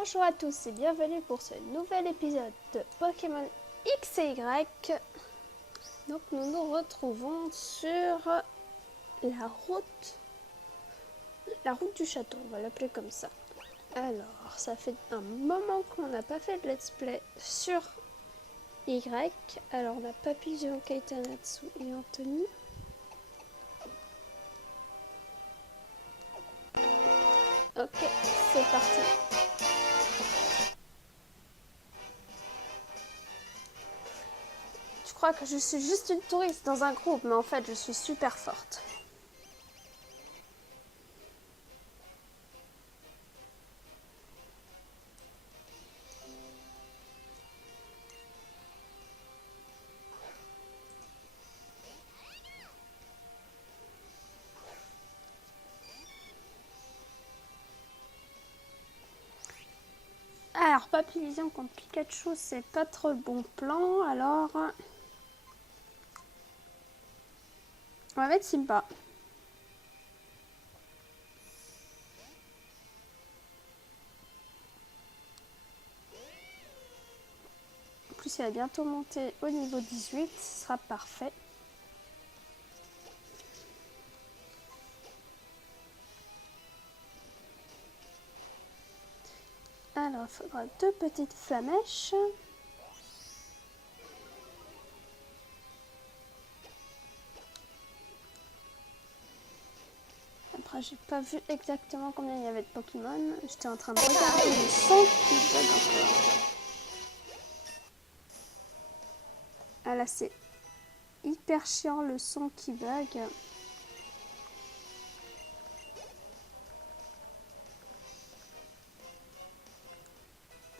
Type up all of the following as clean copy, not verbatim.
Bonjour à tous et bienvenue pour ce nouvel épisode de Pokémon X et Y. Donc nous nous retrouvons sur la route du château, on va l'appeler comme ça. Alors, ça fait un moment qu'on n'a pas fait de let's play sur Y. Alors on a Papillon, Katanatsu et Anthony. Ok, c'est parti. Je crois que je suis juste une touriste dans un groupe, mais en fait je suis super forte. Alors, Papillon contre Pikachu, c'est pas trop le bon plan, alors... on va mettre Simba. En plus, il va bientôt monter au niveau 18, ce sera parfait. Alors, il faudra 2 petites flamèches. Après, j'ai pas vu exactement combien il y avait de Pokémon. J'étais en train de regarder le son qui bug encore. Ah là, c'est hyper chiant le son qui bug.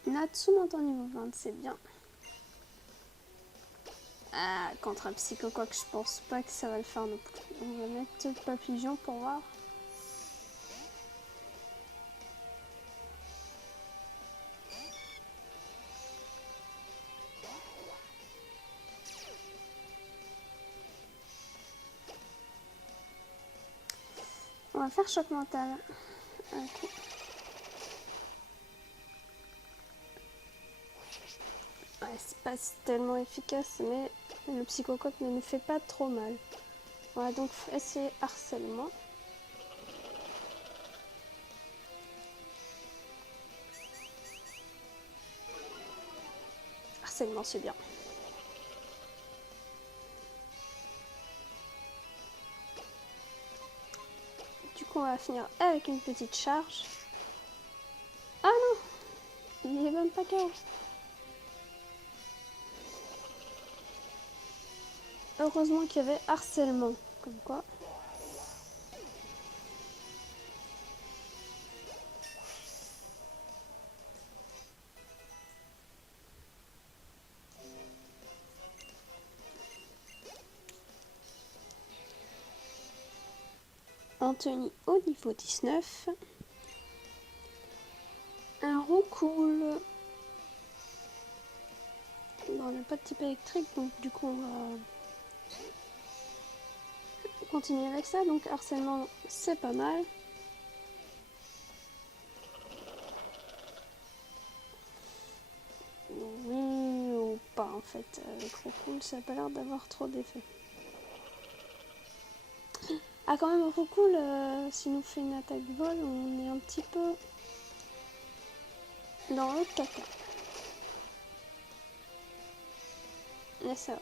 Natsu monte en niveau 20, c'est bien. Ah, contre un Psychoquack, je pense pas que ça va le faire non plus. On va mettre Papillon pour voir. On va faire choc mental. Ok. Ouais, c'est pas tellement efficace, mais le Psychoquack ne nous fait pas trop mal. On va donc essayer harcèlement. Harcèlement, c'est bien. Du coup, on va finir avec une petite charge. Ah non, il est même pas KO. Heureusement qu'il y avait harcèlement, comme quoi. Anthony au niveau 19. Un Roucoule. Bon, on n'a pas de type électrique, donc du coup on va continuer avec ça. Donc harcèlement, c'est pas mal. Oui ou pas en fait. Avec Roucoule, ça n'a pas l'air d'avoir trop d'effet. Ah quand même, Roucoule, s'il nous fait une attaque vol, on est un petit peu dans le caca. Mais ça va.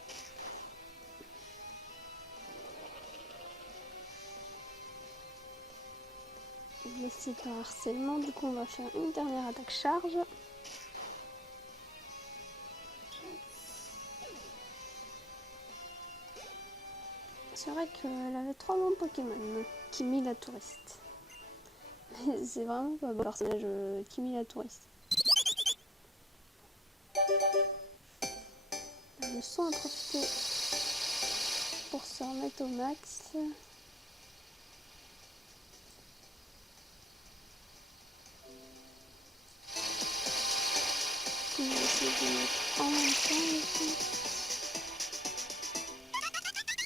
Blessé par harcèlement, du coup on va faire une dernière attaque charge. C'est vrai qu'elle avait 3 bons Pokémon, Kimi la touriste. C'est vraiment pas bon personnage, Kimi la touriste. Le son à profiter pour se remettre au max. On va essayer de mettre en même temps ici.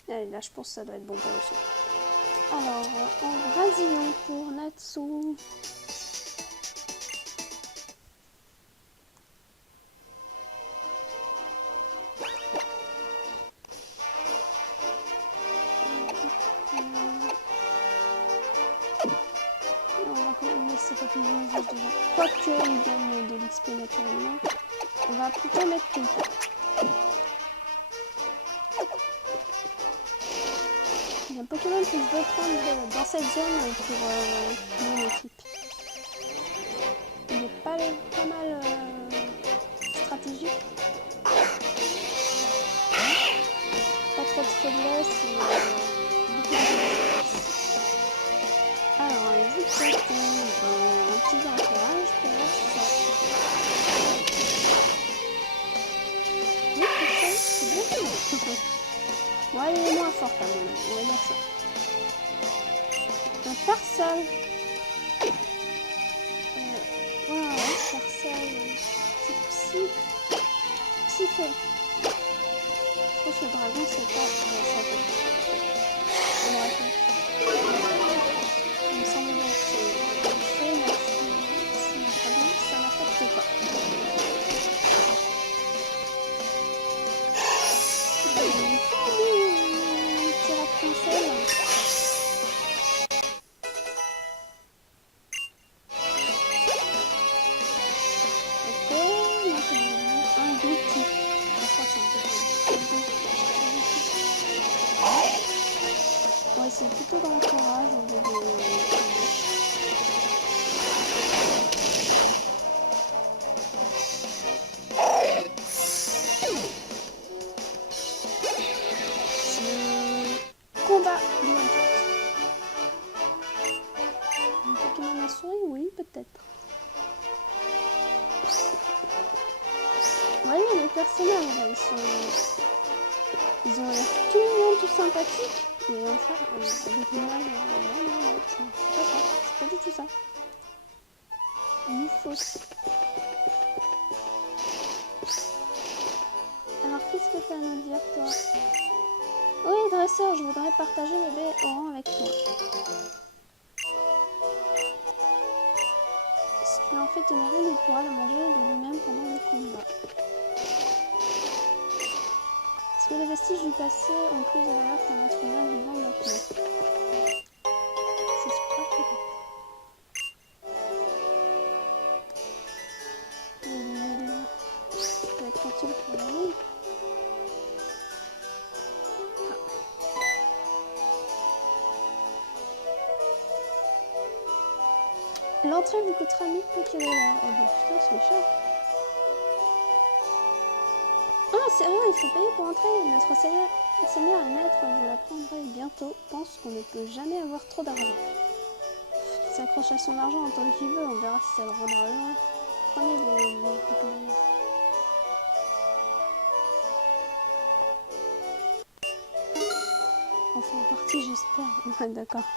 Allez, là je pense que ça doit être bon pour le son. Alors, en Brésilien pour Natsu. c'est pas plus bien juste devant. Quoique il gagne de l'XP naturellement. On va plutôt mettre Keita. Il y a un Pokémon que je veux prendre dans cette zone pour mon équipe. Il est pas mal stratégique. Pas trop de faiblesse et beaucoup de faiblesse. Alors, les éclatons, un petit encourage pour voir ça. Oui, c'est bien fait. Bon, elle est moins forte à mon avis, on va dire ça. Un Parsal. Wow, un Parsal. C'est psyché. Je pense que le dragon, c'est pas ça. On aurait fait. Il me semble bien que c'est le dragon, ça n'affecte pas. Tirade-conseil. Ok, maintenant un Gluty. Je crois que c'est un peu. On va essayer plutôt dans l'encourage au lieu de. Combat du one-shot. Un Pokémon à souris, oui, peut-être. Ouais, les personnages, là, ils ont l'air tout mignons, tout sympathiques. Mais enfin, avec l'image, non, c'est pas ça. C'est pas du tout ça. Nufos. Alors, qu'est-ce que tu as à nous dire, toi? Oui, dresseur, je voudrais partager le bébé orange avec toi. Si tu en fais tenir une, il pourra le manger de lui-même pendant le combat. Est-ce que les vestiges du passé ont plus de valeur qu'un être humain vivant maintenant? C'est super peut-être. Ça peut être utile pour la ligne. L'entrée vous coûtera 1000 Pokémon. Oh bah putain, c'est cher. Ah, c'est vrai, il faut payer pour entrer. Notre seigneur et maître vous l'apprendrez bientôt. Pense qu'on ne peut jamais avoir trop d'argent. Il s'accroche à son argent en tant qu'il veut. On verra si ça le rendra heureux. Prenez vos Pokémon. Enfin, en partie, j'espère. Ouais, d'accord.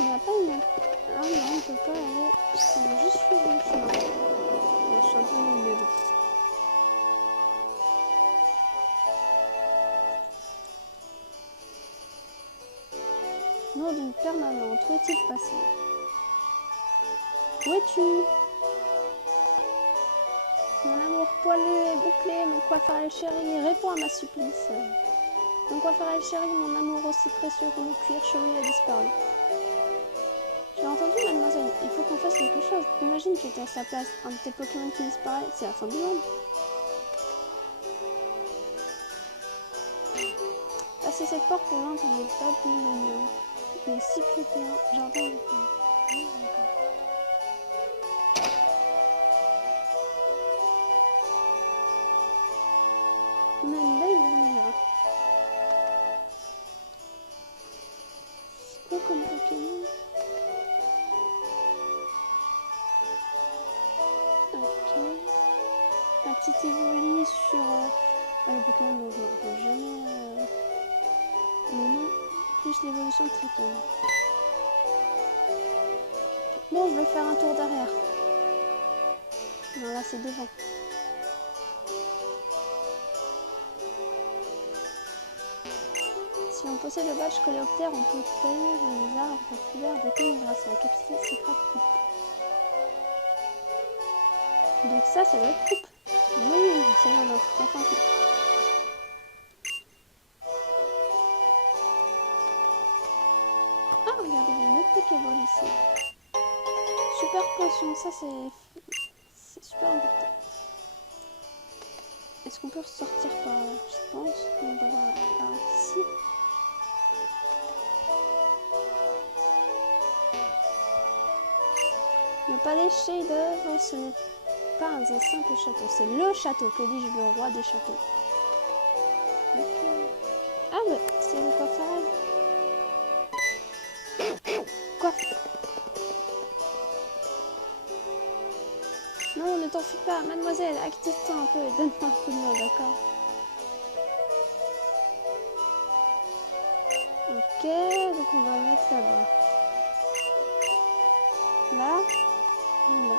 Il n'y a pas une... Ah non, on peut pas aller... On va juste suivre le chemin. Je suis un peu nulle, mais bon. Nom d'une permanente. Où est-il passé? Où es-tu? Mon amour poilu et bouclé, mon coiffeur chéri, réponds à ma supplice. Mon coiffeur chéri, mon amour aussi précieux que mon cuir chevelu a disparu. Tu as entendu, mademoiselle? Il faut qu'on fasse quelque chose. Imagine que tu étais à sa place. Un de tes Pokémon qui disparaît, c'est la fin du monde. Passez cette porte pour l'un pour les Babyloniens. Les Cyclopéens, jardin du pays. On a une belle vue là. C'est quoi comme Pokémon? Ok. Un petit évoli sur le Pokémon dont je ne me rappelle jamais le nom, plus l'évolution de Triton. Bon, je vais faire un tour derrière. Non, là c'est devant. Si on possède le badge coléoptère, on peut tailler les arbres couverts grâce à la capacité secrète coupe. Donc ça doit être coupe. Oui, ça y est, on a enfin tout. Ah, regardez, il y a une autre Pokéball ici. Super potion, ça c'est super important. Est-ce qu'on peut ressortir par là? Je pense. On va voir par ici. Le palais Shade, ce n'est pas un simple château, c'est le château, que dis-je, le roi des châteaux. Okay. Ah bah, c'est le coiffeur. Quoi? Non, ne t'enfuis pas, mademoiselle, active-toi un peu et donne-moi un coup de main, d'accord? Ok, donc on va le mettre là-bas. Là, et là.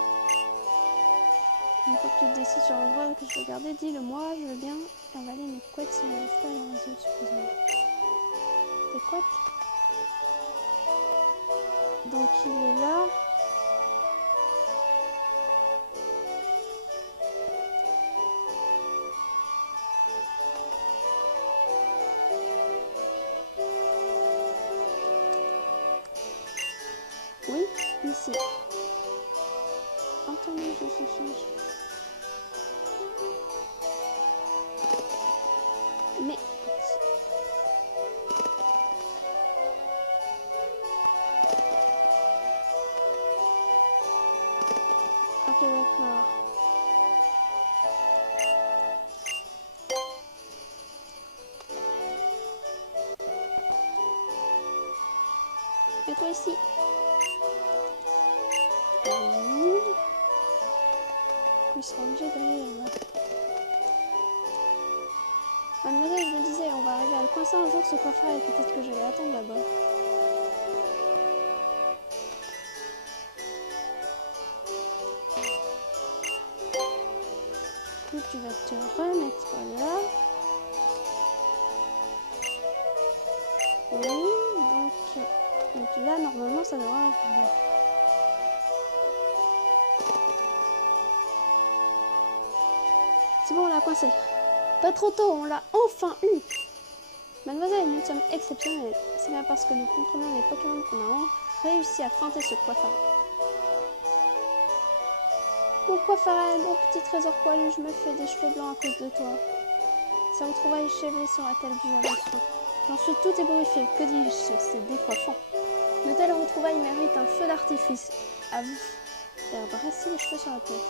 Une fois que tu te décides sur l'endroit que je veux garder, dis-le-moi, je veux bien avaler mes couettes si on n'arrive pas à les résoudre, supposément. Tes couettes? Donc il est là. Oui, ici. Entendu, je. Mais... Ok, d'accord. Mets-toi ici. Oui. Il sera obligé d'aller là-bas. Mademoiselle, je me disais, on va arriver à le coincer un jour ce coffret et peut-être que je vais attendre là-bas. Écoute, tu vas te remettre là. Oui, donc là, normalement, ça devrait arriver. C'est bon, on l'a coincé. Pas trop tôt, on l'a enfin eu. Mademoiselle, nous sommes exceptionnels. C'est bien parce que nous comprenons les Pokémon qu'on a réussi à feinter ce coiffeur. Mon coiffeur, mon petit trésor poilu, je me fais des cheveux blancs à cause de toi. Sa retrouvaille échevelée sera-t-elle due à votre soin? J'en suis tout ébouriffée. Que dis-je? C'est décoiffant. De telles retrouvailles méritent un feu d'artifice. À vous faire dresser les cheveux sur la tête.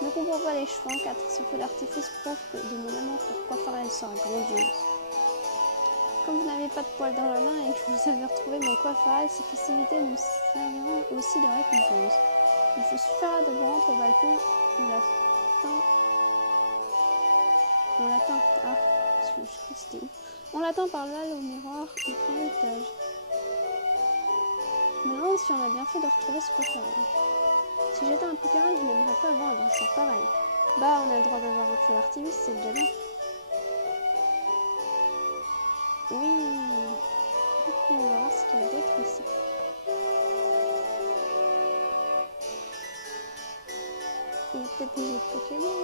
Ne comprends pas les cheveux en quatre. Ce feu d'artifice prouve que de mon amour pour coiffeur sera grandiose. Comme vous n'avez pas de poils dans la main et que vous avez retrouvé mon coiffeur, ces festivités nous serviront aussi de récompense. Il vous suffira de vous rendre au balcon où on l'attend. Ah, je crois que c'était où? On l'attend par là au miroir du premier étage. Je me demande si on a bien fait de retrouver ce coiffeur. Si j'étais un Pokémon, je n'aimerais pas avoir un dresseur pareil. Bah, on a le droit d'avoir un feu d'artifice, c'est déjà bien. Oui. Du coup, on va voir ce qu'il y a d'autre ici. Il y a peut-être des autres Pokémon.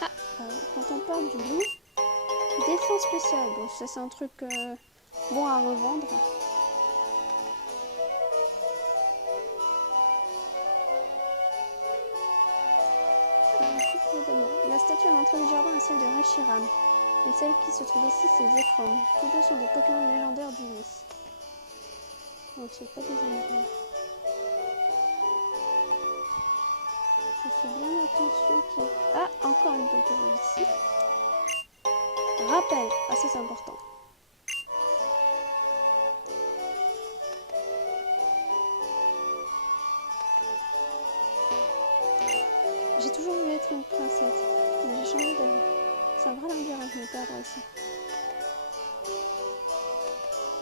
Ah, quand on parle du loup, défense spéciale. Bon, ça c'est un truc bon à revendre. La statue à l'entrée du jardin est celle de Reshiram. Et celle qui se trouve ici, c'est Zekrom. Tous deux sont des Pokémon légendaires du Nice. Donc c'est pas des amis. Je fais bien attention qu'il... Ah, encore une Pokémon ici. Rappel. Ah, ça c'est important. J'ai toujours voulu être une princesse, mais j'ai changé d'avis. C'est un vrai labyrinthe de me perdre ici.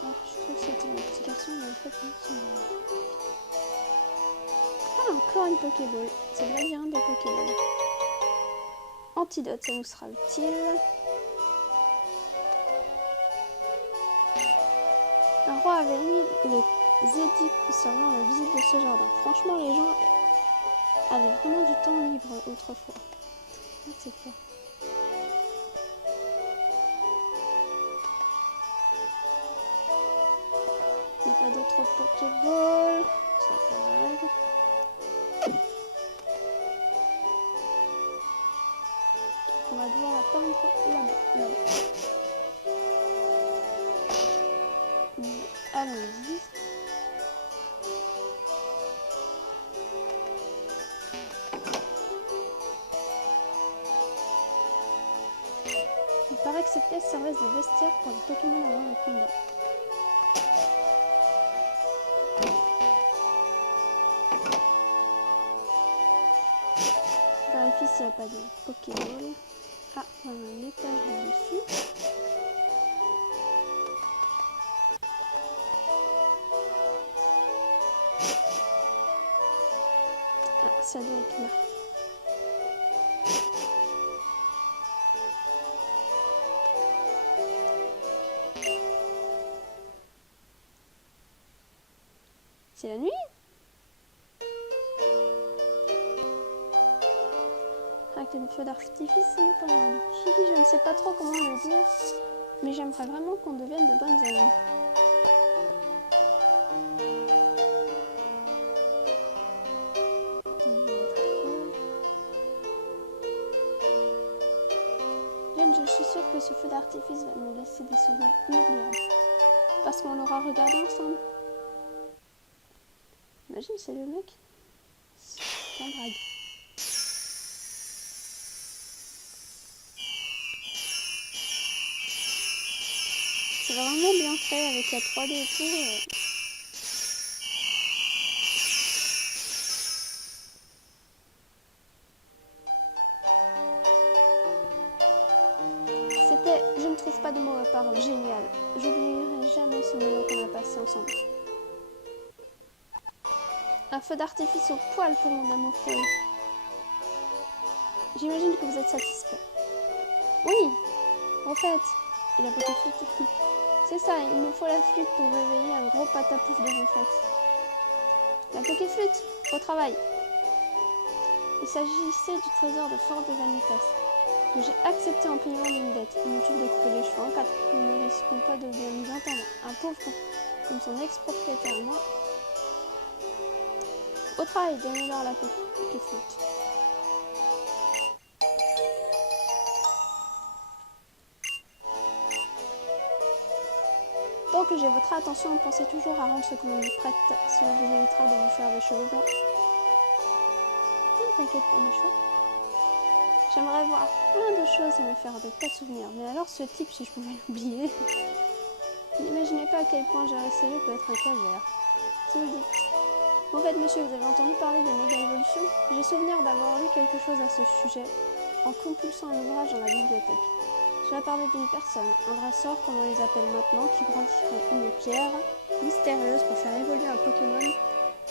Oh, je crois que c'était le petit garçon, mais en fait non. Ah, encore une Pokéball. C'est le labyrinthe de Pokéball. Antidote, ça nous sera utile. Un roi avait émis les édicts concernant la visite de ce jardin. Franchement, les gens avaient vraiment du temps libre autrefois. Ah, c'est clair. Il n'y a pas d'autres Pokéball. C'est pas mal. On va devoir attendre là-bas. Allons-y. Il paraît que cette pièce servait de vestiaire pour les Pokémon avant le combat. Vérifie s'il n'y a pas de Pokéball. Ah, on a un étage dessus. Ah, ça doit être là. C'est la nuit? Avec les feux d'artifice, c'est pas mal. Je ne sais pas trop comment le dire, mais j'aimerais vraiment qu'on devienne de bonnes amies. Jen, je suis sûre que ce feu d'artifice va me laisser des souvenirs inoubliables. Parce qu'on l'aura regardé ensemble. Imagine, c'est le mec. C'est un drague. C'est vraiment bien fait avec la 3D et tout. C'était, je ne trouve pas de mots à part, génial. J'oublierai jamais ce moment qu'on a passé ensemble. Un feu d'artifice au poil pour mon amour folle. J'imagine que vous êtes satisfait. Oui, en fait, il a beaucoup de flûte. C'est ça, il nous faut la flûte pour réveiller un gros patapouf de ronflettes. La Pokéflûte, au travail. Il s'agissait du trésor de Fort de Vanitas, que j'ai accepté en payant d'une dette. Inutile de couper les cheveux en quatre. Nous ne risquons pas de bien nous entendre. Un pauvre comme son ex-propriétaire et moi. Au travail, donnez-leur la Pokéflûte. Tant que j'ai votre attention, pensez toujours à rendre ce que l'on vous prête. Cela vous évitera de vous faire des cheveux blancs. T'inquiète pas, mes cheveux. J'aimerais voir plein de choses et me faire de tas de souvenirs. Mais alors ce type, si je pouvais l'oublier. N'imaginez pas à quel point gérer ses yeux peut être un calvaire. Si vous le dites. En fait, monsieur, vous avez entendu parler de méga évolution? J'ai souvenir d'avoir lu quelque chose à ce sujet en compulsant un ouvrage dans la bibliothèque. Cela parlait d'une personne, un dresseur comme on les appelle maintenant, qui brandirait une pierre mystérieuse pour faire évoluer un Pokémon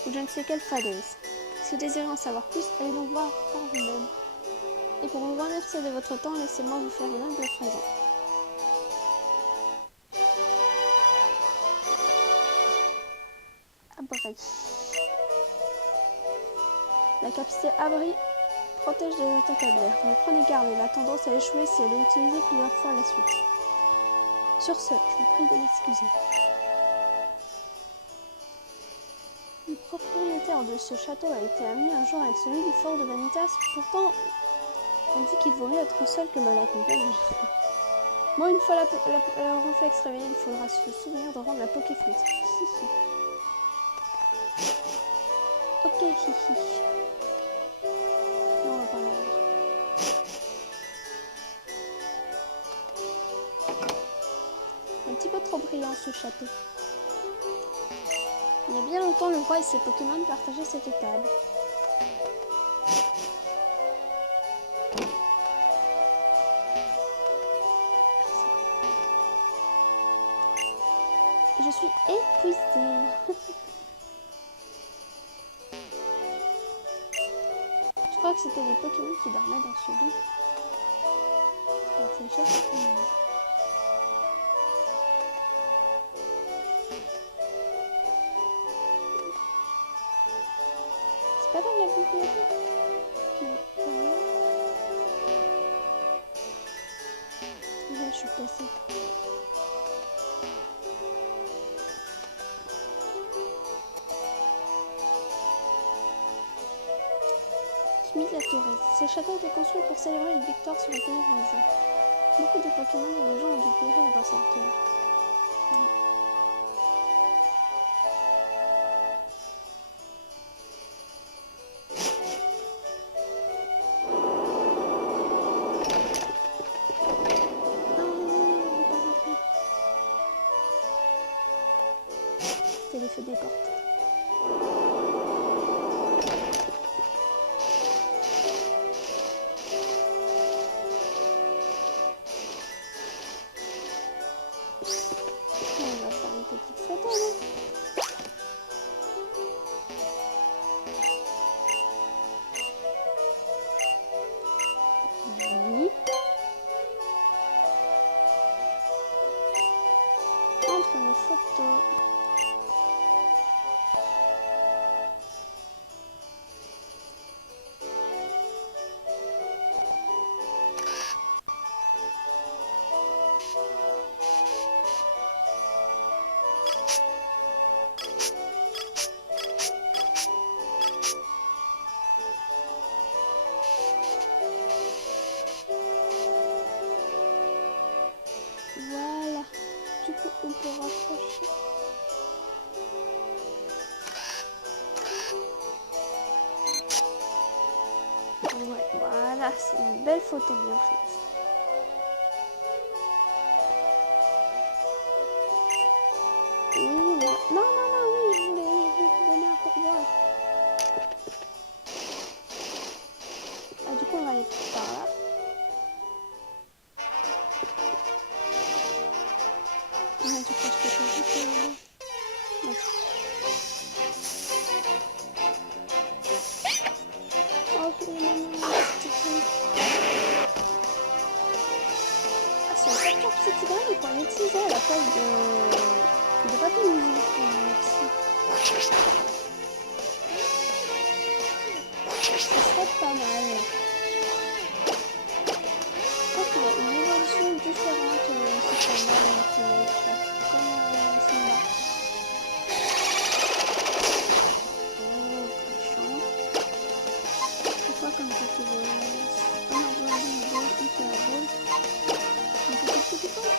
ou je ne sais quelle fadaise. Si vous désirez en savoir plus, allez donc voir par vous-même. Et pour vous remercier de votre temps, laissez-moi vous faire un humble présent. Abri. La capacité abri protège des attaques à l'air, mais prenez garde, elle a tendance à échouer si elle est utilisée plusieurs fois à la suite. Sur ce, je vous prie de m'excuser. Le propriétaire de ce château a été ami un jour avec celui du fort de Vanitas, pourtant on dit qu'il vaut mieux être seul que mal accompagné. Bon, une fois la réflexe réveillée, il faudra se souvenir de rendre la Pokéflûte. Ok, hihi. Non, on va pas l'avoir. Un petit peu trop brillant ce château. Il y a bien longtemps, le roi et ses Pokémon partageaient cette table. Je suis épuisée. Je crois que c'était les Pokémon qui dormaient dans ce lit. C'est cher. pas dans la bibliothèque. Mais là, je suis placée. Mise à Torres. Ce château a été construit pour célébrer une victoire sur le pays voisin. Beaucoup de Pokémon et de gens ont dû périr dans cette guerre. C'était l'effet des portes. Entre nos photos. Voilà. Du coup, on peut rapprocher. Ouais, voilà, c'est une belle photo bien faite. Oui, ouais. Non, oui, je voulais vous donner un pourboire. Ah, du coup, on va aller par là. Non, du coup, je peux pas vite. Oh, ah, sur le capture psychidrame, on pourrait l'utiliser à la place de papier musique. Ça serait pas mal. Je pense qu'il y a une évolution différente si ça mal comme Simba. Oh, méchant. C'est quoi comme Pokéball? Un Arbol, Ball, Hyper Ball. Une petite petite ball.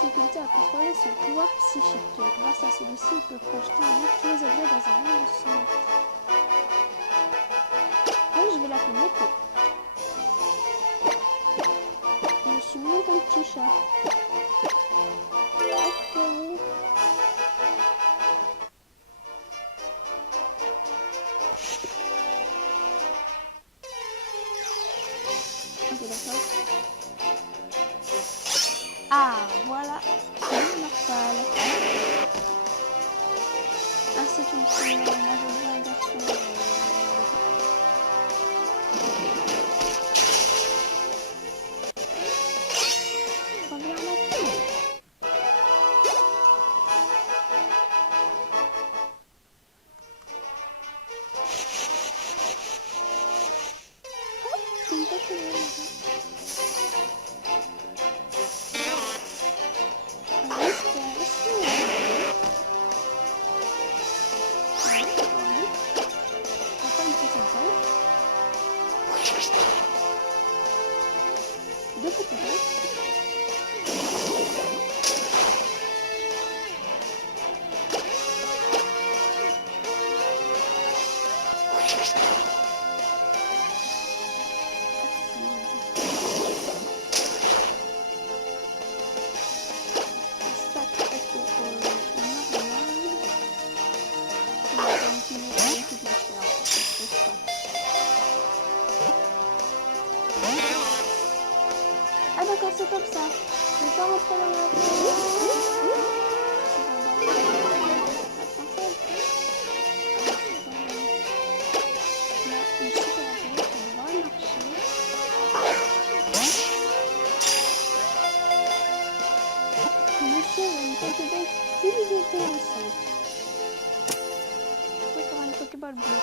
Difficulté à contrôler son pouvoir psychique. Grâce à celui-ci, il peut projeter en l'air tous les objets dans un rayon de 100 mètres. Ah oui, je vais l'appeler Neko. Je suis mignon comme petit chat. Ok. Ok, d'accord. Ah, voilà. C'est normal. Ah, c'est une première. Moi, je veux une version. Reviens là. Oh, une Pokémon. Deux petits bons. rester comme ça. Je vais pas rentrer dans la Monsieur a une Pokéball plus intéressante. Je préfère une Pokéball bleue.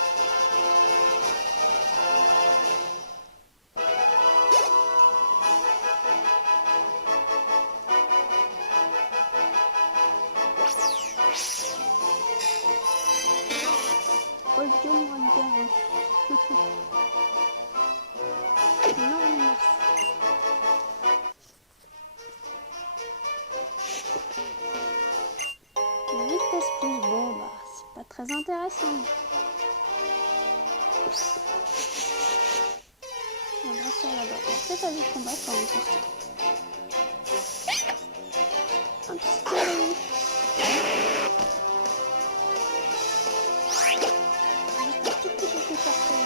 Audio moins bien. Non, merci. Vitesse plus, bon bah c'est pas très intéressant. On va sur là-bas. Peut-être avec le combat, pas encore. Un petit peu. Juste un tout petit peu plus fort que lui.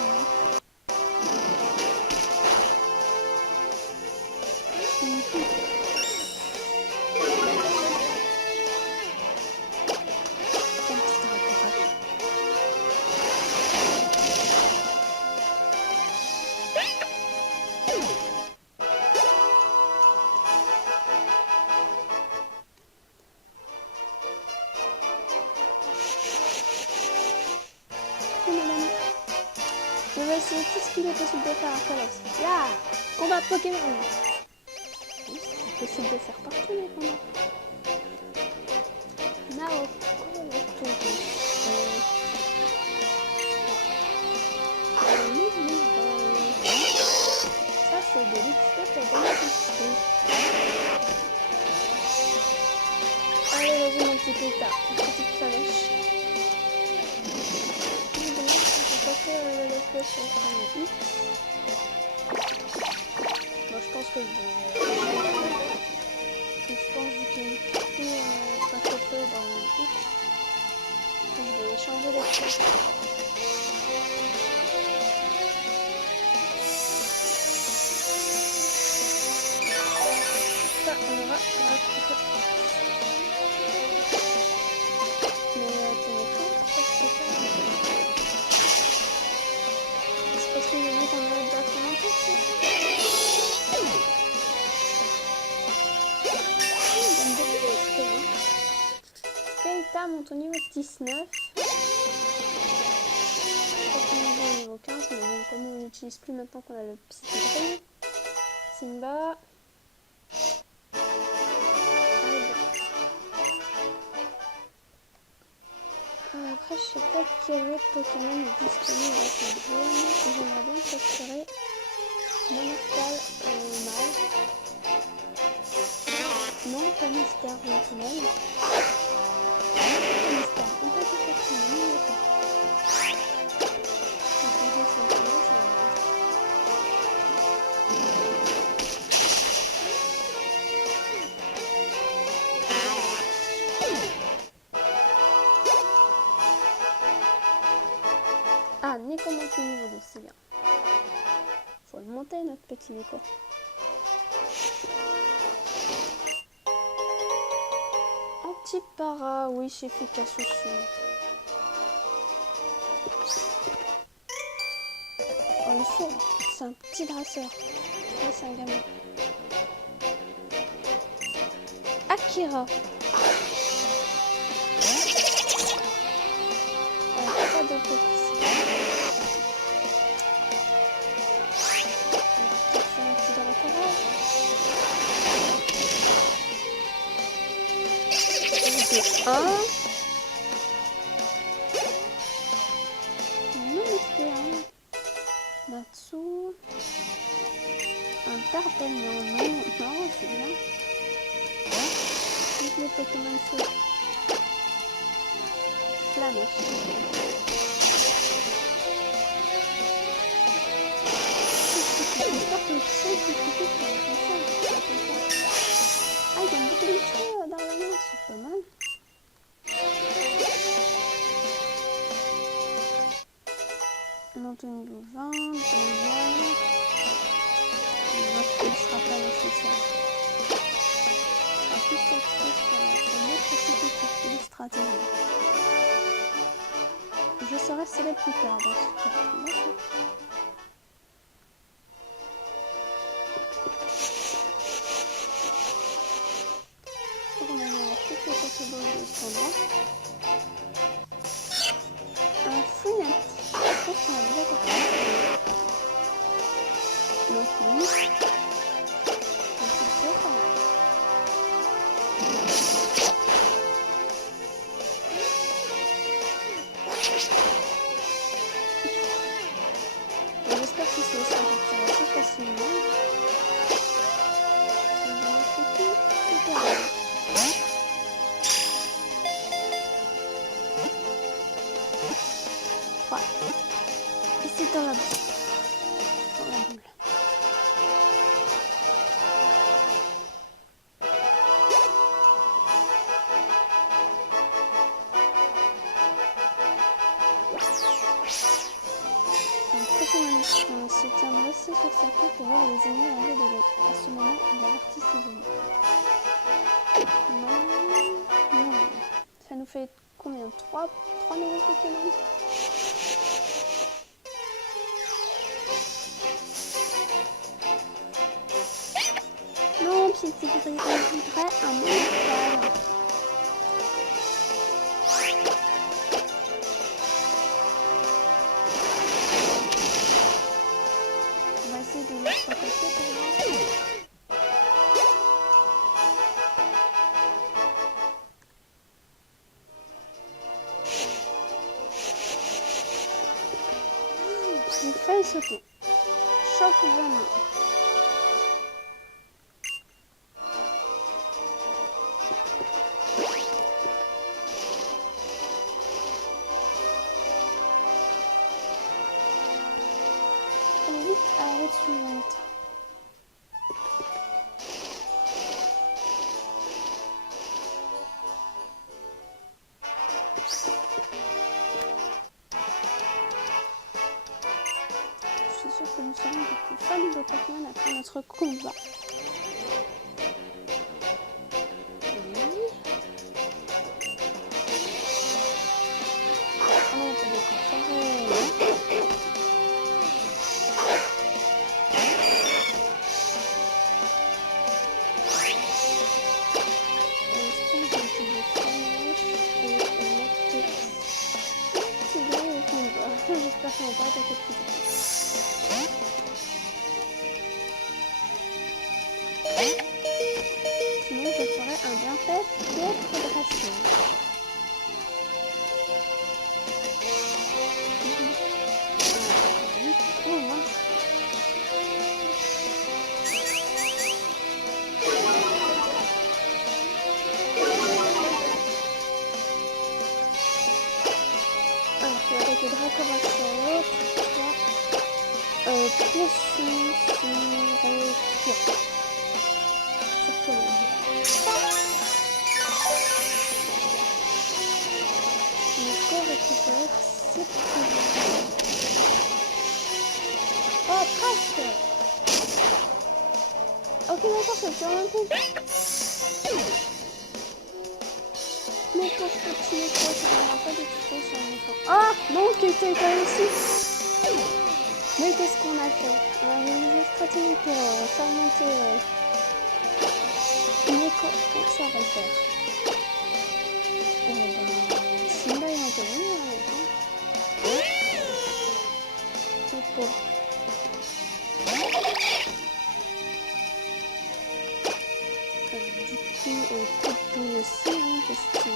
Je vais essayer tout ce qu'il est possible de faire à Colosse. Là, combat Pokémon. Oui, c'est possible de faire partout les combats. Nao, ça c'est de l'XP pour gagner l'XP. Allez, vas-y mon petit pétard, petite calèche. Le sur un X. Moi je pense que je pense qu'il peut pas fait dans le X. Je vais changer les choses. Ça on va rajouter. Mais tu m'écoutes parce que c'est ça. Parce que j'ai vu qu'on avait déjà fait un peu ça. Il donne beaucoup d'XP. Kaita monte au niveau 19. Je crois qu'on est au niveau 15, mais bon, comme on l'utilise plus maintenant qu'on a le psychiatre. Simba. Après, je sais pas quel autre Pokémon est disponible dans cette zone. J'aimerais bien capturer Monarchal mâle. Non, pas Mystère Sentinelle. Mystère, on peut tout faire tout le monde. Ah, Nico monte au niveau 2, c'est bien. Faut le monter, notre petit Nico. Antipara, oui, c'est efficace aussi. Oh, le four, c'est un petit dresseur. Ouais, c'est un gamin. Akira. Pas de petit. Non, mais c'était un Natsu. Un Tartel, non, c'est bien. Toutes les Pokémon feu. Flamme. Ah, il y a beaucoup d'XP dans la main, c'est pas mal. Monte au niveau 20, on ne sera pas nécessaire. plus axée sur une autre petite stratégie. Je serai célèbre plus tard dans ce chapitre. On va avoir toutes les catégories de standard. Un fouillant. Je pense qu'on a déjà compris. Donc oui. C'est pas mal. J'espère que c'est ça assez facilement. Et c'est dans la boule. On se tient assis sur sa queue pour voir les ennemis arriver de loin. À ce moment, il avertit ses ennemis. Non. Ça nous fait combien? 3 nouveaux Pokémon? Non, Psytigris, on voudrait un mental. On va essayer de le protéger pour voir. J'ai failli sauter. Choc venin. À la route suivante. Je suis sûre que nous serons beaucoup plus fans de Pokémon après notre combat. J'espère qu'on va pas attaquer plus tard. Sinon, je ferai un bienfait piètre dressing. Oh mince. Avec le Dracorax sur l'autre, pression sur tout le monde. Le corps récupère 7 points. Oh, presque. Ok, d'accord, c'est sur un coup. Mais quand je continue, ça ne va pas de tout sur le temps. Ah non, quelqu'un est ici. Mais qu'est-ce qu'on a fait? On a une nouvelle stratégie pour faire monter. Mais comment ça va le faire? Simba est intelligent. C'est pour. Du coup, on coupe tout le ciel parce que.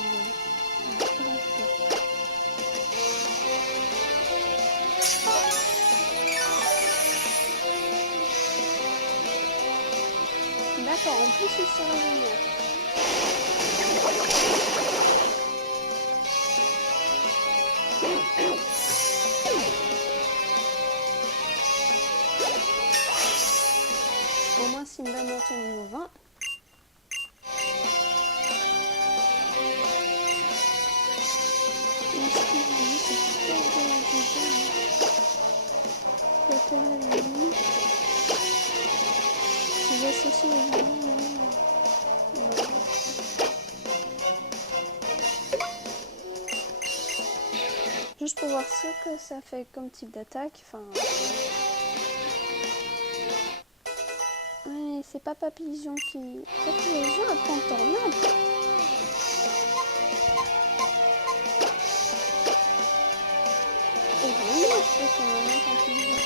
D'accord, en plus il sur la lumière. Au moins Simba monte au niveau 20. Je vais associer les gens. ce que ça fait comme type d'attaque. Enfin. Ouais, c'est pas Papillon qui. Papillon apprend tornade. Et vraiment, je peux quand même Papillon.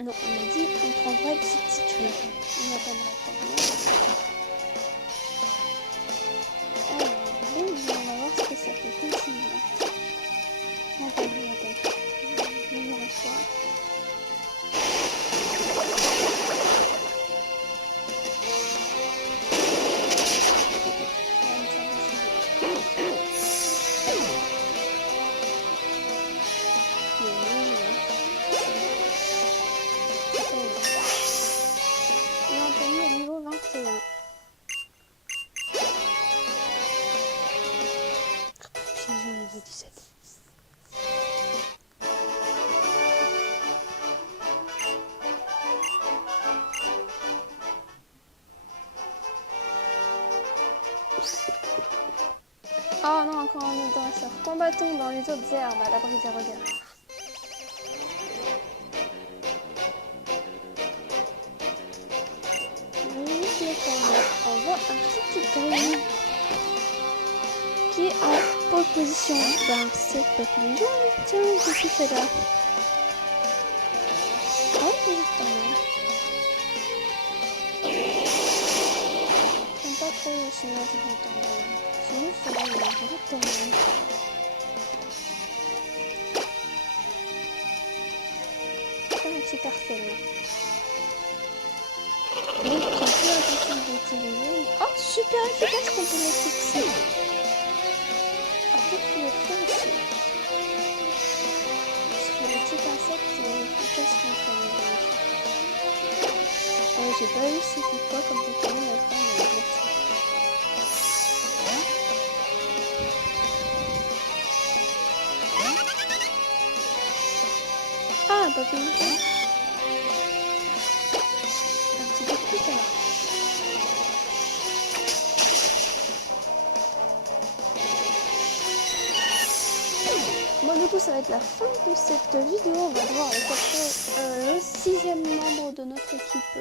Non, on m'a dit qu'on prendrait petite tuile. On n'appellera pas vraiment. Alors, bon, on va voir ce que ça fait comme signe. On va regarder. Numéro 3. Oh non, encore un autre dresseur. Combattons dans les autres herbes à l'abri des regards. On voit un petit gris qui est en pole position. Ben, c'est Papillon. Tiens, qu'est-ce qu'il fait là? Oh, justement. J'aime pas trop le signal du temps. Sinon, c'est là, il y a un vrai temps. Comme un petit harcèlement. Donc, j'ai plus l'impression d'utiliser. Oh, super efficace contre les succès. Après, tu le fais aussi. Parce que le petit insecte est efficace contre les. J'ai pas eu c'était quoi comme Pokémon la fin, mais merci. Ah, Papillon. Un petit peu plus alors. Bon, du coup, ça va être la fin de cette vidéo. On va devoir aller chercher le 6e membre de notre équipe.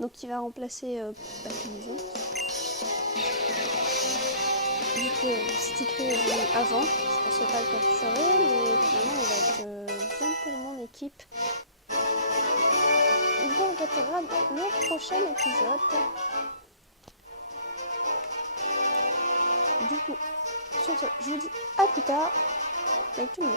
Donc, qui va remplacer Papillon. Donc, c'était écrit avant. Je ne sais pas le capturer, mais finalement, il va être bien pour mon équipe. Donc, on retrouvera dans le prochain épisode. Du coup, sur ce, je vous dis à plus tard. Bye tout le monde.